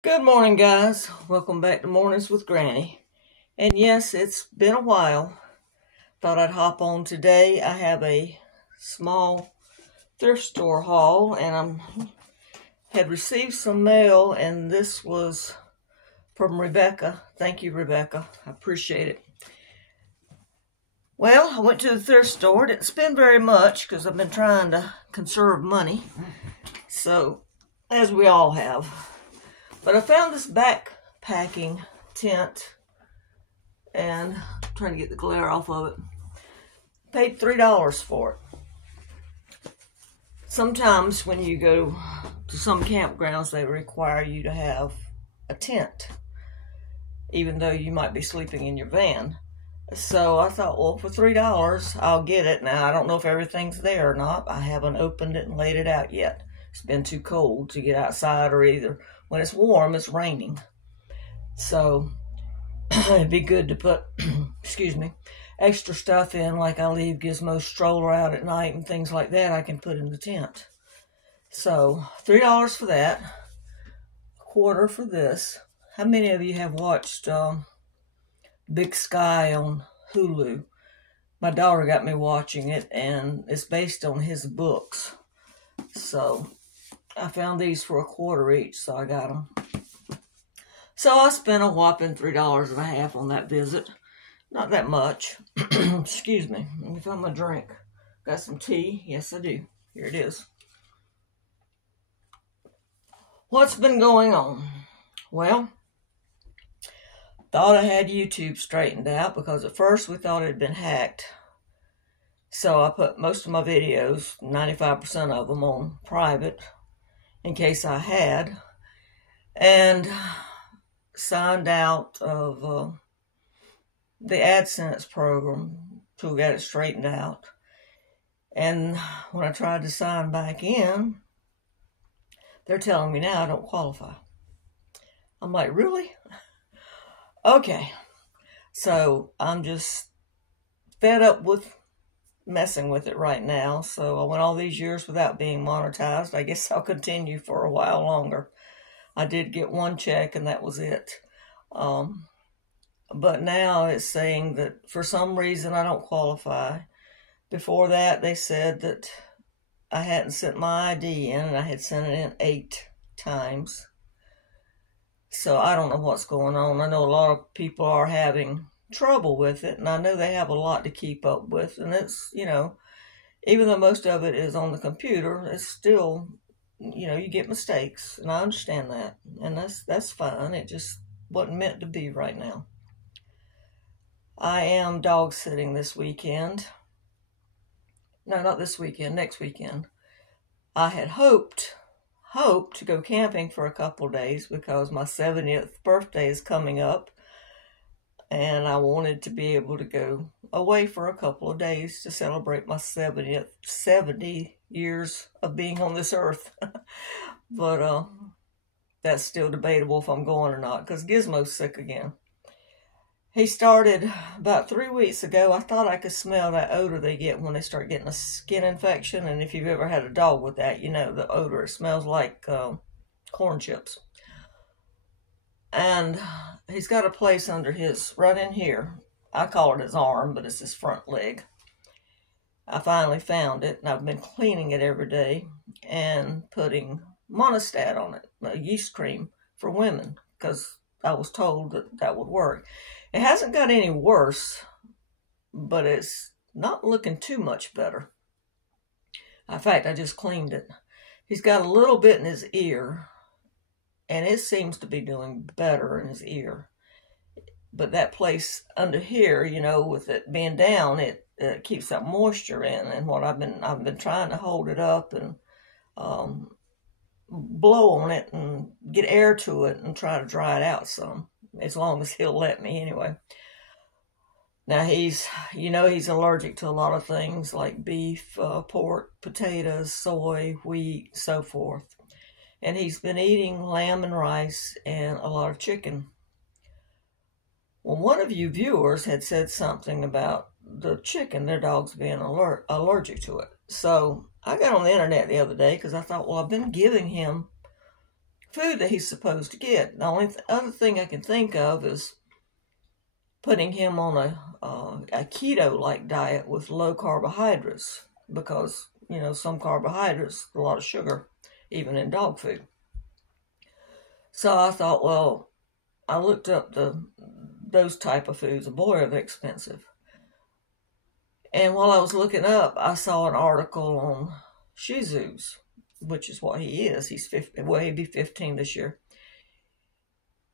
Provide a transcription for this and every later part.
Good morning, guys. Welcome back to Mornings with Granny. And yes, it's been a while. Thought I'd hop on today. I have a small thrift store haul, and had received some mail, and this was from Rebecca. Thank you, Rebecca. I appreciate it. Well, I went to the thrift store. Didn't spend very much because I've been trying to conserve money. So, as we all have. But I found this backpacking tent, and I'm trying to get the glare off of it. Paid $3 for it. Sometimes when you go to some campgrounds, they require you to have a tent, even though you might be sleeping in your van. So I thought, well, for $3, I'll get it. Now, I don't know if everything's there or not. I haven't opened it and laid it out yet. It's been too cold to get outside, or either when it's warm, it's raining. So it'd be good to put, excuse me, extra stuff in, like I leave Gizmo's stroller out at night and things like that I can put in the tent. So $3 for that, a quarter for this. How many of you have watched Big Sky on Hulu? My daughter got me watching it, and it's based on his books. So I found these for a quarter each, so I got them. So I spent a whopping $3.50 on that visit. Not that much. Excuse me. Let me find my drink. Got some tea? Yes, I do. Here it is. What's been going on? Well, thought I had YouTube straightened out, because at first we thought it had been hacked. So I put most of my videos, 95% of them, on private, in case I had, and signed out of the AdSense program to get it straightened out. And when I tried to sign back in, they're telling me now I don't qualify. I'm like, really? Okay. So I'm just fed up with messing with it right now. So I went all these years without being monetized. I guess I'll continue for a while longer. I did get one check, and that was it. But now it's saying that for some reason I don't qualify. Before that, they said that I hadn't sent my ID in, and I had sent it in 8 times. So I don't know what's going on. I know a lot of people are having trouble with it, and I know they have a lot to keep up with, and it's, even though most of it is on the computer, it's still, you get mistakes, and I understand that, and that's fine. It just wasn't meant to be right now. I am dog sitting this weekend. No, not this weekend, next weekend. I had hoped to go camping for a couple of days, because my 70th birthday is coming up, and I wanted to be able to go away for a couple of days to celebrate my 70 years of being on this earth. But that's still debatable if I'm going or not, because Gizmo's sick again. He started about 3 weeks ago. I thought I could smell that odor they get when they start getting a skin infection. And if you've ever had a dog with that, you know the odor. It smells like corn chips. And he's got a place under his, right in here. I call it his arm, but it's his front leg. I finally found it, and I've been cleaning it every day and putting Monistat on it, a yeast cream for women, because I was told that would work. It hasn't got any worse, but it's not looking too much better. In fact, I just cleaned it. He's got a little bit in his ear, and it seems to be doing better in his ear. But that place under here, with it being down, it keeps that moisture in. And what I've been trying to hold it up and blow on it and get air to it and try to dry it out some, as long as he'll let me anyway. Now he's allergic to a lot of things like beef, pork, potatoes, soy, wheat, so forth. And he's been eating lamb and rice and a lot of chicken. Well, one of you viewers had said something about the chicken, their dogs being allergic to it. So I got on the internet the other day, because I thought, well, I've been giving him food that he's supposed to get. The only other thing I can think of is putting him on a keto-like diet with low carbohydrates, because, you know, some carbohydrates, a lot of sugar, even in dog food. So I thought, well, I looked up those type of foods. Boy, are they expensive. And while I was looking up, I saw an article on Shih Tzus, which is what he is. He's 15, well, he'd be 15 this year.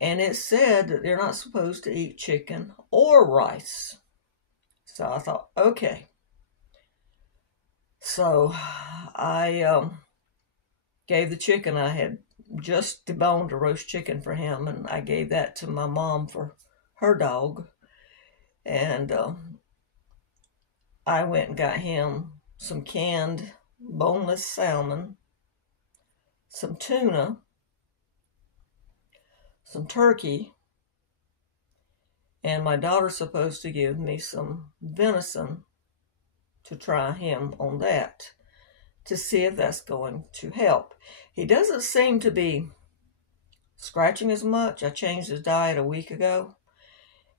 And it said that they're not supposed to eat chicken or rice. So I thought, okay. So I gave the chicken. I had just deboned a roast chicken for him, and I gave that to my mom for her dog. And I went and got him some canned boneless salmon, some tuna, some turkey, and my daughter's supposed to give me some venison to try him on that, to see if that's going to help. He doesn't seem to be scratching as much. I changed his diet a week ago,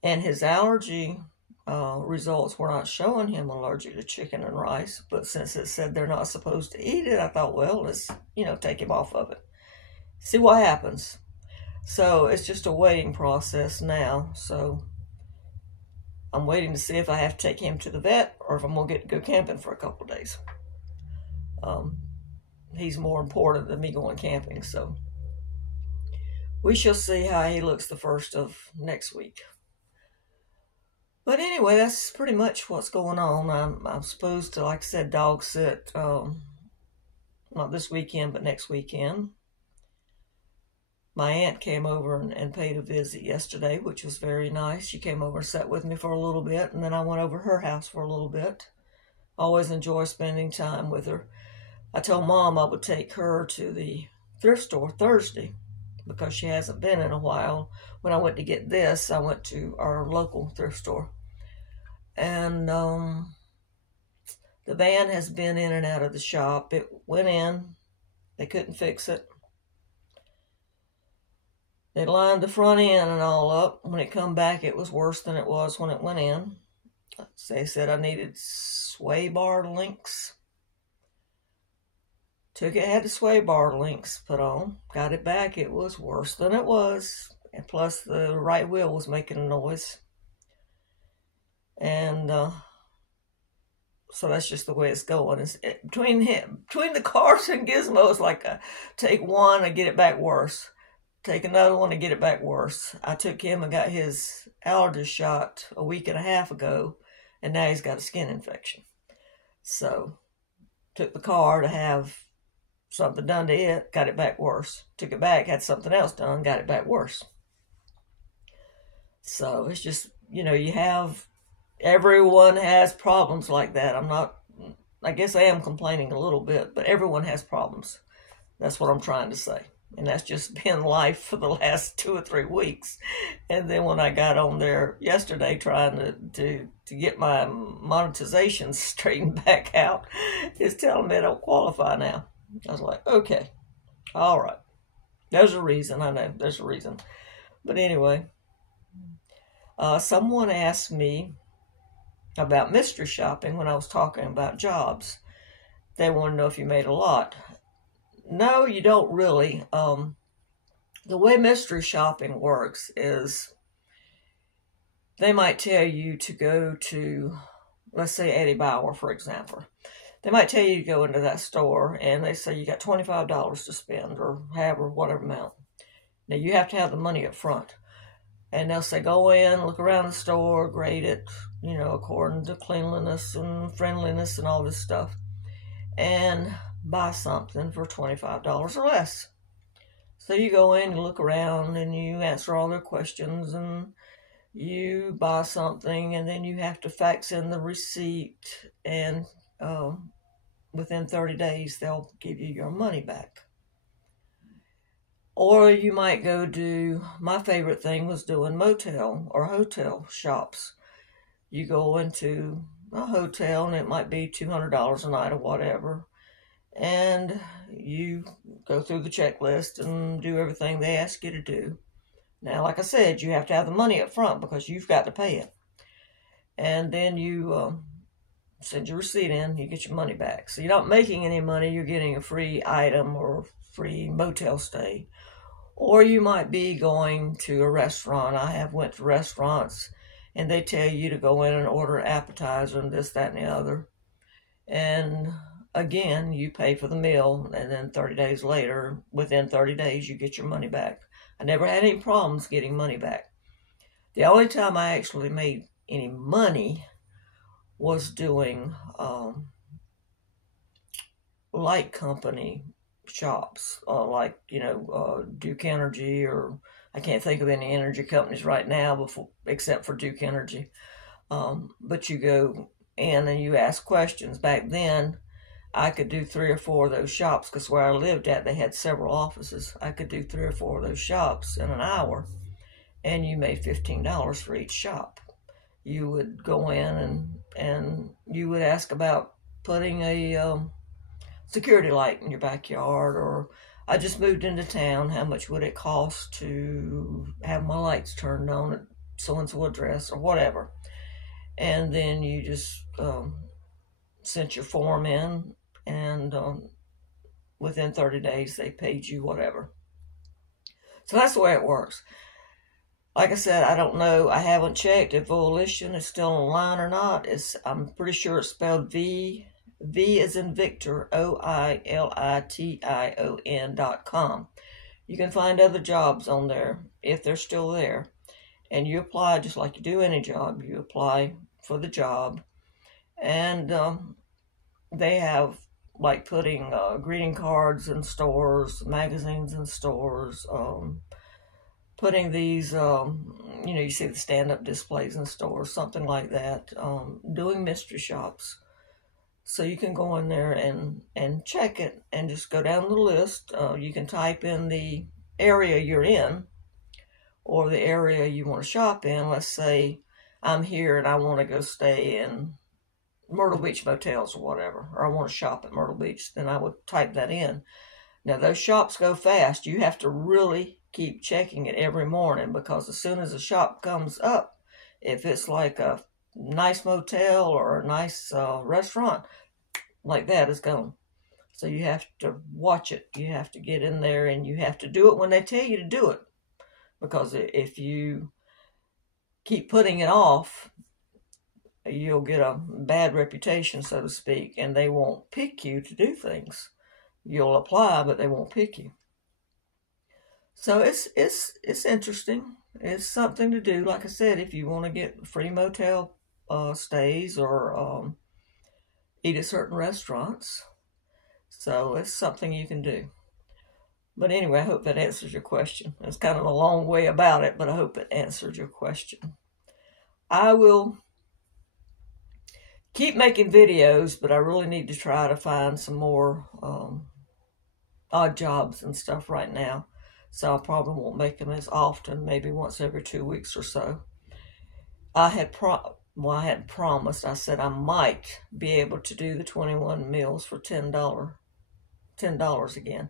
and his allergy results were not showing him allergic to chicken and rice, but since it said they're not supposed to eat it, I thought, well, let's, take him off of it. See what happens. So it's just a waiting process now. So I'm waiting to see if I have to take him to the vet or if I'm going to get to go camping for a couple of days. He's more important than me going camping, so we shall see how he looks the first of next week. But anyway, that's pretty much what's going on. I'm supposed to, like I said, dog sit, not this weekend, but next weekend. My aunt came over and paid a visit yesterday, which was very nice. She came over and sat with me for a little bit, and then I went over to her house for a little bit. Always enjoy spending time with her. I told Mom I would take her to the thrift store Thursday because she hasn't been in a while. When I went to get this, I went to our local thrift store. And the van has been in and out of the shop. It went in. They couldn't fix it. They lined the front end and all up. When it come back, it was worse than it was when it went in. They said I needed sway bar links. Took it, had the sway bar links put on. Got it back. It was worse than it was. And plus, the right wheel was making a noise. And so that's just the way it's going. Between the cars and Gizmo, it's like take one and get it back worse. Take another one and get it back worse. I took him and got his allergy shot a week and a half ago, and now he's got a skin infection. So, took the car to have something done to it, got it back worse. Took it back, had something else done, got it back worse. So, it's just, everyone has problems like that. I guess I am complaining a little bit, but everyone has problems. That's what I'm trying to say. And that's just been life for the last 2 or 3 weeks. And then when I got on there yesterday trying to get my monetization straightened back out, it's telling me I don't qualify now. I was like, okay, all right. There's a reason. I know there's a reason. But anyway, someone asked me about mystery shopping when I was talking about jobs. They want to know if you made a lot. No, you don't really. The way mystery shopping works is they might tell you to go to, let's say Eddie Bauer, for example. They might tell you to go into that store and they say you got $25 to spend or whatever amount. Now you have to have the money up front. And they'll say, go in, look around the store, grade it, according to cleanliness and friendliness and all this stuff. And buy something for $25 or less. So you go in, you look around, and you answer all their questions, and you buy something, and then you have to fax in the receipt, and within 30 days, they'll give you your money back. Or you might go do, my favorite thing was doing motel or hotel shops. You go into a hotel, and it might be $200 a night or whatever. and you go through the checklist and do everything they ask you to do. Now, like I said, you have to have the money up front because you've got to pay it. And then you send your receipt in, you get your money back. So you're not making any money, you're getting a free item or free motel stay. Or you might be going to a restaurant. I have went to restaurants and they tell you to go in and order an appetizer and this, that, and the other. And again, you pay for the meal, and then 30 days later, within 30 days, you get your money back. I never had any problems getting money back. The only time I actually made any money was doing light company shops, like, Duke Energy, or I can't think of any energy companies right now except for Duke Energy. But you go in and you ask questions. Back then, I could do 3 or 4 of those shops because where I lived at, they had several offices. I could do 3 or 4 of those shops in an hour, and you made $15 for each shop. You would go in and you would ask about putting a security light in your backyard, or I just moved into town, how much would it cost to have my lights turned on at so-and-so address, or whatever. And then you just sent your form in, and within 30 days they paid you whatever. So that's the way it works. Like I said, I don't know. I haven't checked if Volition is still online or not. I'm pretty sure it's spelled V as in Victor, OILITION.com. You can find other jobs on there if they're still there. And you apply just like you do any job. You apply for the job. And they have like putting greeting cards in stores, magazines in stores, putting these, you see the stand-up displays in stores, something like that, doing mystery shops. So you can go in there and check it and just go down the list. You can type in the area you're in or the area you want to shop in. Let's say I'm here and I want to go stay in Myrtle Beach motels or whatever, or I want to shop at Myrtle Beach, then I would type that in. Now, those shops go fast. You have to really keep checking it every morning, because as soon as a shop comes up, if it's like a nice motel or a nice restaurant, like that, is gone. So you have to watch it. You have to get in there, and you have to do it when they tell you to do it. Because if you keep putting it off, you'll get a bad reputation, so to speak, and they won't pick you to do things. You'll apply, but they won't pick you. So it's interesting. It's something to do. Like I said, if you want to get free motel stays or eat at certain restaurants. So it's something you can do. But anyway, I hope that answers your question. It's kind of a long way about it, but I hope it answered your question. I will keep making videos, but I really need to try to find some more odd jobs and stuff right now. So I probably won't make them as often, maybe once every 2 weeks or so. I had promised, I said I might be able to do the 21 meals for $10 again.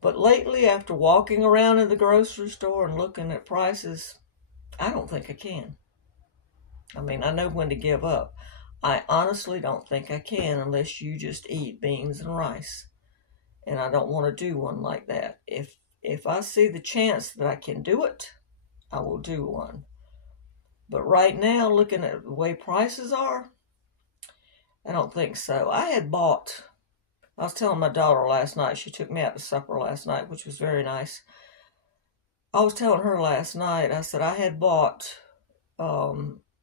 But lately, after walking around in the grocery store and looking at prices, I don't think I can. I mean, I know when to give up. I honestly don't think I can unless you just eat beans and rice. And I don't want to do one like that. If I see the chance that I can do it, I will do one. But right now, looking at the way prices are, I don't think so. I was telling my daughter last night, she took me out to supper last night, which was very nice. I was telling her last night, I said I had bought,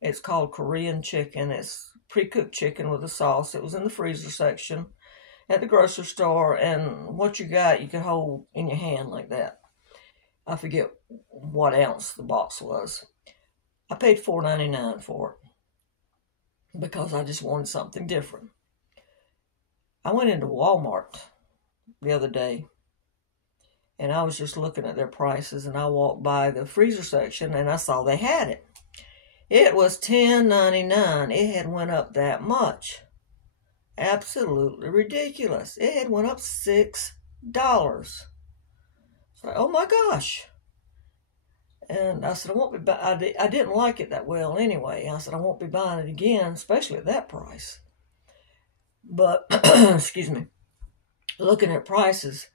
it's called Korean chicken. It's pre-cooked chicken with a sauce. It was in the freezer section at the grocery store, and what you got, you could hold in your hand like that. I forget what ounce the box was. I paid $4.99 for it because I just wanted something different. I went into Walmart the other day, and I was just looking at their prices, and I walked by the freezer section, and I saw they had it. It was $10.99. It had went up that much. Absolutely ridiculous. It had went up $6. It's like, oh my gosh. And I said, I won't be. I didn't like it that well anyway. I said, I won't be buying it again, especially at that price. But excuse me, looking at prices,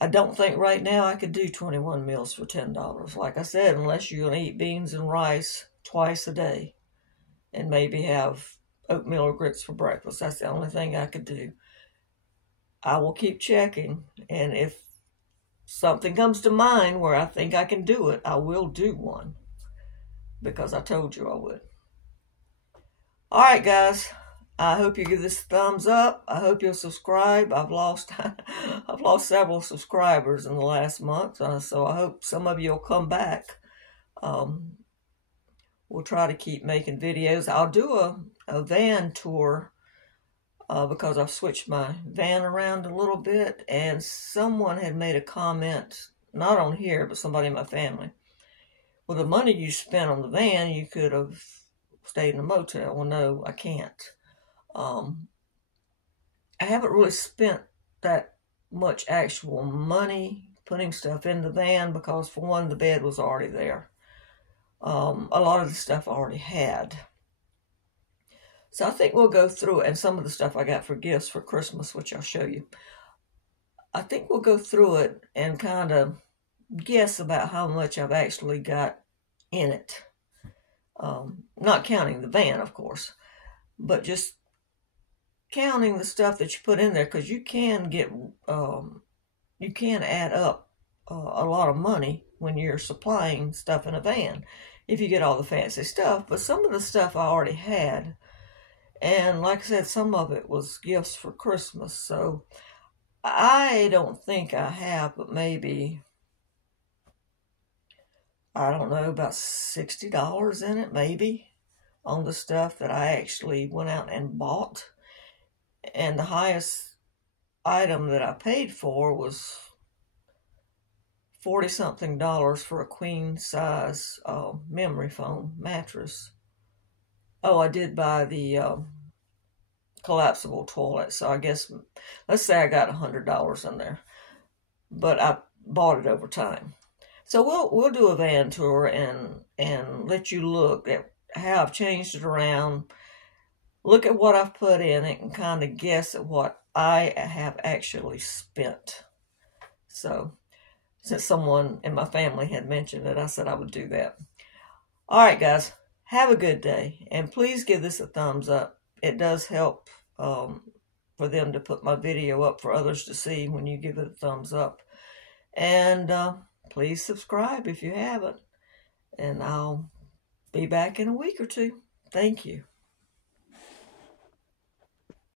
I don't think right now I could do 21 meals for $10. Like I said, unless you're gonna eat beans and rice twice a day, and maybe have oatmeal or grits for breakfast. That's the only thing I could do. I will keep checking, and if something comes to mind where I think I can do it, I will do one, because I told you I would. All right, guys. I hope you give this a thumbs up. I hope you'll subscribe. I've lost several subscribers in the last month, so I hope some of you will come back. We'll try to keep making videos. I'll do a van tour because I've switched my van around a little bit, and someone had made a comment, not on here, but somebody in my family. Well, the money you spent on the van, you could have stayed in a motel. Well, no, I can't. I haven't really spent that much actual money putting stuff in the van because, for one, the bed was already there. A lot of the stuff I already had. So I think we'll go through it, and some of the stuff I got for gifts for Christmas, which I'll show you. I think we'll go through it and kind of guess about how much I've actually got in it. Not counting the van, of course, but just counting the stuff that you put in there, because you can get, you can add up a lot of money when you're supplying stuff in a van, if you get all the fancy stuff. But some of the stuff I already had, and like I said, some of it was gifts for Christmas, so I don't think I have, but maybe, I don't know, about $60 in it, maybe, on the stuff that I actually went out and bought. And the highest item that I paid for was $40-something for a queen size memory foam mattress. Oh, I did buy the collapsible toilet, so I guess, let's say I got $100 in there, but I bought it over time. So we'll do a van tour and let you look at how I've changed it around, look at what I've put in it, and kind of guess at what I have actually spent. So, since someone in my family had mentioned it, I said I would do that. All right, guys, have a good day, and please give this a thumbs up. It does help for them to put my video up for others to see when you give it a thumbs up. And please subscribe if you haven't, and I'll be back in a week or two. Thank you.